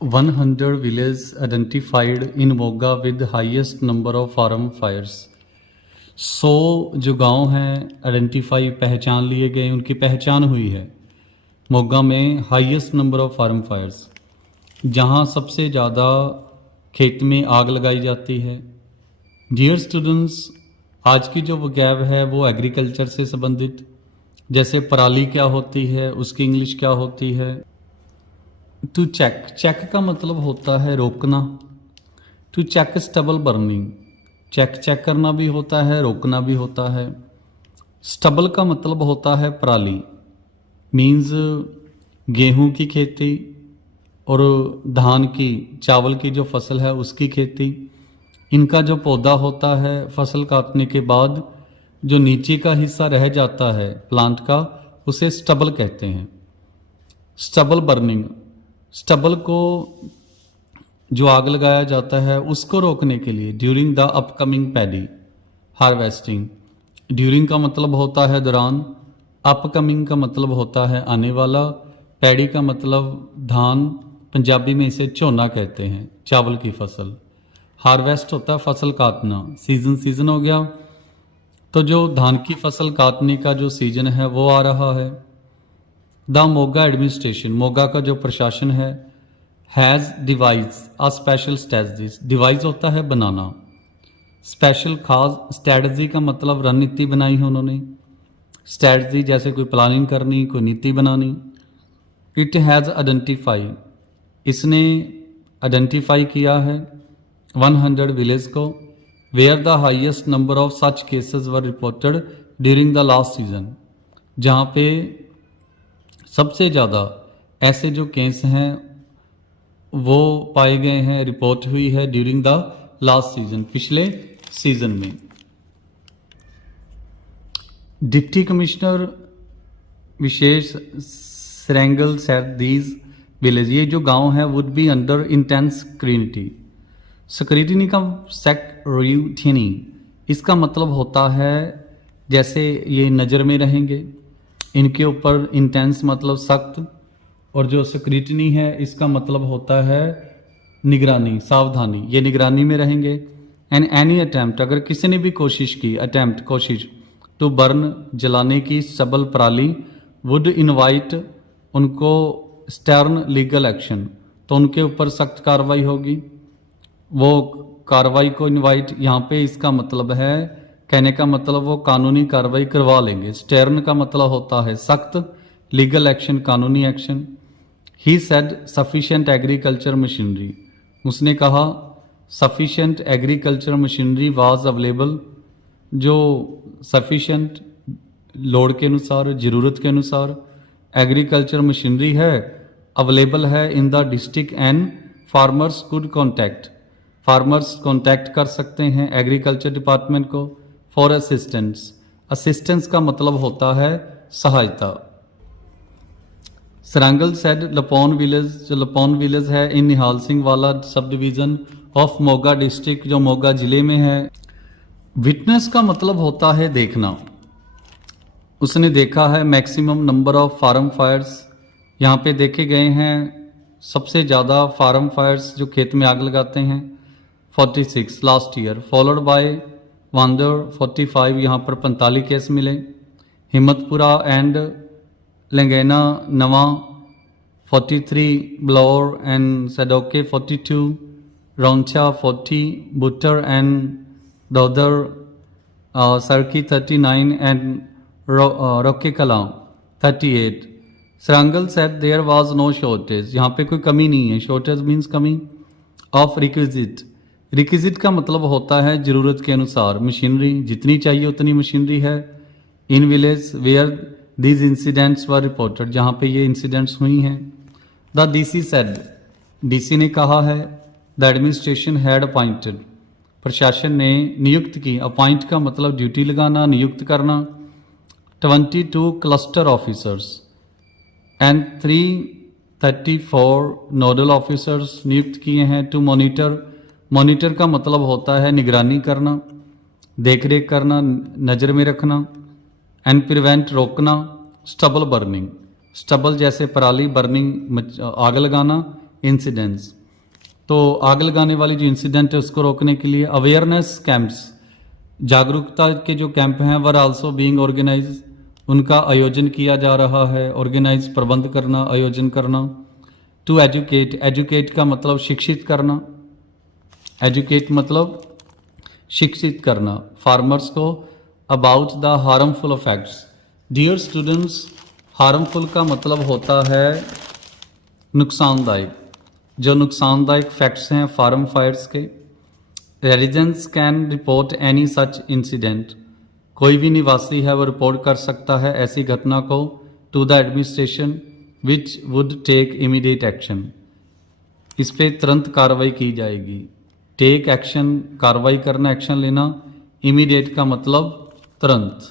100 villages identified in Moga with highest number of farm fires। 100 जो गांव हैं identify पहचान लिए गए, उनकी पहचान हुई है मोगा में highest number of farm fires, जहां सबसे ज़्यादा खेत में आग लगाई जाती है। डियर स्टूडेंट्स, आज की जो वगैब है वो एग्रीकल्चर से संबंधित, जैसे पराली क्या होती है, उसकी इंग्लिश क्या होती है। टू चेक, चेक का मतलब होता है रोकना। To check stubble burning, check करना भी होता है, रोकना भी होता है। स्टबल का मतलब होता है पराली, मीन्स गेहूं की खेती और धान की, चावल की जो फसल है उसकी खेती। इनका जो पौधा होता है फसल काटने के बाद जो नीचे का हिस्सा रह जाता है प्लांट का, उसे स्टबल कहते हैं। स्टबल बर्निंग, स्टबल को जो आग लगाया जाता है उसको रोकने के लिए during the upcoming paddy harvesting. During का मतलब होता है दौरान, अपकमिंग का मतलब होता है आने वाला, पैडी का मतलब धान, पंजाबी में इसे झोना कहते हैं, चावल की फसल। हार्वेस्ट होता है फसल काटना, सीजन हो गया तो जो धान की फसल काटने का जो सीजन है वो आ रहा है। द मोगा एडमिनिस्ट्रेशन, मोगा का जो प्रशासन है, has devised a special strategies, devise होता है बनाना, स्पेशल खास स्ट्रेटजी का मतलब रणनीति बनाई है उन्होंने। स्ट्रेटजी जैसे कोई प्लानिंग करनी, कोई नीति बनानी। इट हैज़ आइडेंटिफाई, इसने आइडेंटिफाई किया है 100 विलेज को, where the highest number of such cases were reported during the last season, जहाँ पे सबसे ज़्यादा ऐसे जो केस हैं वो पाए गए हैं, रिपोर्ट हुई है ड्यूरिंग द लास्ट सीजन, पिछले सीजन में। Deputy commissioner Vishesh Sarangal said these village, ये जो गांव है would be under intense scrutiny. Scrutiny का सेक्यूरिटी, इसका मतलब होता है जैसे ये नज़र में रहेंगे, इनके ऊपर इंटेंस मतलब सख्त, और जो स्क्रूटिनी है इसका मतलब होता है निगरानी, सावधानी, ये निगरानी में रहेंगे। एंड एनी अटैम्प्ट, अगर किसी ने भी कोशिश की, अटैम्प्ट कोशिश, टू बर्न जलाने की सबल पराली, वुड इनवाइट उनको स्टर्न लीगल एक्शन, तो उनके ऊपर सख्त कार्रवाई होगी। वो कार्रवाई को इनवाइट यहाँ पे इसका मतलब है, कहने का मतलब वो कानूनी कार्रवाई करवा लेंगे। स्टर्न का मतलब होता है सख्त, लीगल एक्शन कानूनी action. He said sufficient agriculture machinery, उसने कहा sufficient agriculture machinery was available, जो सफिशिएंट लोड के अनुसार, ज़रूरत के अनुसार एग्रीकल्चर मशीनरी है, अवेलेबल है in the district and farmers could contact, farmers contact कर सकते हैं एग्रीकल्चर डिपार्टमेंट को फॉर असिस्टेंस। असिस्टेंस का मतलब होता है सहायता। सरांगल सेड लपौन विलेज, जो लपौन विलेज है इन निहाल सिंह वाला sub division of Moga district, जो मोगा ज़िले में है। विटनेस का मतलब होता है देखना, उसने देखा है maximum number of farm fires, यहाँ पे देखे गए हैं सबसे ज़्यादा फार्म फायर्स जो खेत में आग लगाते हैं 46 लास्ट ईयर, फॉलोड बाय वांदर 45, यहाँ पर 45 केस मिले। हिम्मतपुरा एंड लंगैना नवा 43, ब्लौर एंड सडोके 42, रौंचा 40, बुटर एंड दौदर सरकी 39 and Roke Kalan 38। Sarangal said there was no shortage, यहाँ पे कोई कमी नहीं है, शॉर्टेज मीन्स कमी ऑफ रिक्विजिट। रिक्विजिट का मतलब होता है ज़रूरत के अनुसार मशीनरी, जितनी चाहिए उतनी मशीनरी है। In village where these incidents were reported, जहाँ पे ये इंसिडेंट्स हुई हैं। द डीसी सेड, डीसी ने कहा है द एडमिनिस्ट्रेशन हैड अपॉइंटेड, प्रशासन ने नियुक्त की, अपॉइंट का मतलब ड्यूटी लगाना, नियुक्त करना, 22 cluster officers and 334 nodal officers नियुक्त किए हैं। टू मॉनिटर, मॉनिटर का मतलब होता है निगरानी करना, देखरेख करना, नज़र में रखना। एंड प्रिवेंट रोकना। स्टबल बर्निंग, स्टबल जैसे पराली, बर्निंग आग लगाना, इंसिडेंट्स। तो आग लगाने वाली जो इंसिडेंट है उसको रोकने के लिए अवेयरनेस कैंप्स, जागरूकता के जो कैंप हैं वर आल्सो बीइंग ऑर्गेनाइज, उनका आयोजन किया जा रहा है। ऑर्गेनाइज प्रबंध करना, आयोजन करना। टू एजुकेट, एजुकेट का मतलब शिक्षित करना, एजुकेट मतलब शिक्षित करना फार्मर्स को about the harmful effects. Dear students, harmful का मतलब होता है नुकसानदायक। जो नुकसानदायक फैक्ट्स हैं फार्म फायर्स के। Residents can report any such incident, कोई भी निवासी है वो रिपोर्ट कर सकता है ऐसी घटना को to the administration which would take immediate action, इस पे तुरंत कार्रवाई की जाएगी। टेक एक्शन कार्रवाई करना, एक्शन लेना। इमीडिएट का मतलब तुरंत।